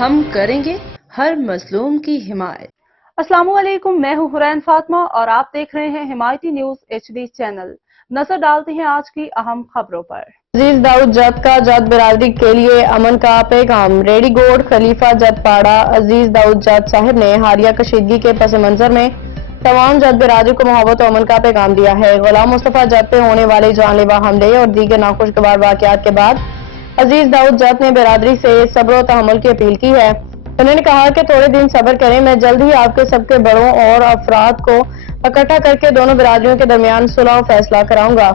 ہم کریں گے ہر مظلوم کی حمایت۔ السلام علیکم، میں ہوں حرین فاطمہ اور آپ دیکھ رہے ہیں حمایتی نیوز HD چینل۔ نظر ڈالتے ہیں آج کی اہم خبروں پر۔ عزیز داؤد جت کا جت برادری کے لیے امن کا پیغام۔ ریڈی گوڈ خلیفہ جت پاڑا عزیز داؤد جت صاحب نے حالیہ کشیدگی کے پس منظر میں تمام جت برادری کو محبت و امن کا پیغام دیا ہے۔ غلام مصطفیٰ جت پہ ہونے والے جان لیوا حملے اور دیگر ناخوشگوار واقعات کے بعد عزیز داؤد جت نے برادری سے صبر و تحمل کی اپیل کی ہے۔ انہوں نے کہا کہ تھوڑے دن صبر کریں، میں جلد ہی آپ کے سب کے بڑوں اور افراد کو اکٹھا کر کے دونوں برادریوں کے درمیان صلح و فیصلہ کراؤں گا۔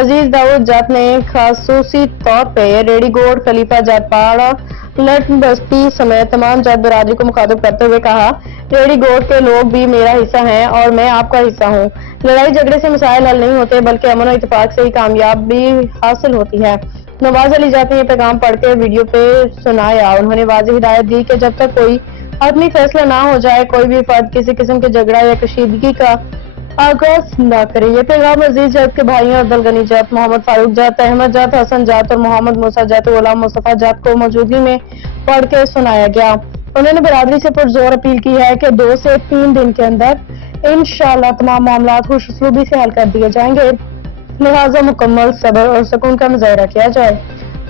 عزیز داؤد جت نے خصوصی طور پہ ریڈی گوڈ خلیفہ جت پاڑا لٹ بستی سمیت تمام جت برادری کو مخاطب کرتے ہوئے کہا، ریڈی گوڈ کے لوگ بھی میرا حصہ ہیں اور میں آپ کا حصہ ہوں۔ لڑائی جھگڑے سے مسائل حل نہیں ہوتے بلکہ امن و اتفاق سے ہی کامیابی حاصل ہوتی ہے۔ نواز علی جت نے یہ پیغام پڑھ کے ویڈیو پہ سنایا۔ انہوں نے واضح ہدایت دی کہ جب تک کوئی حتمی فیصلہ نہ ہو جائے کوئی بھی فرد کسی قسم کے جھگڑا یا کشیدگی کا آغاز نہ کرے۔ یہ پیغام عزیز جت کے بھائیوں عبد الغنی جت، محمد فاروق جت، احمد جت، حسن جت اور محمد موسیٰ جت غلام مصطفیٰ جت کو موجودگی میں پڑھ کے سنایا گیا۔ انہوں نے برادری سے پرزور اپیل کی ہے کہ 2 سے 3 دن کے اندر انشاءاللہ تمام معاملات خوش اسلوبی سے حل کر دیے جائیں گے، لہٰذا مکمل صبر اور سکون کا مظاہرہ کیا جائے۔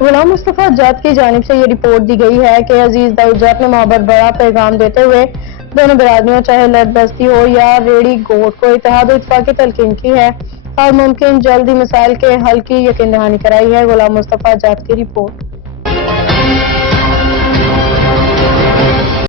غلام مصطفیٰ جت کی جانب سے یہ رپورٹ دی گئی ہے کہ عزیز داؤد جت نے محبت بڑا پیغام دیتے ہوئے دونوں برادریوں چاہے لٹ بستی ہو یا ریڈی گوڈ کو اتحاد و اتفاق کی تلقین کی ہے اور ممکن جلد ہی مسائل کے حل کی یقین دہانی کرائی ہے۔ غلام مصطفیٰ جت کی رپورٹ۔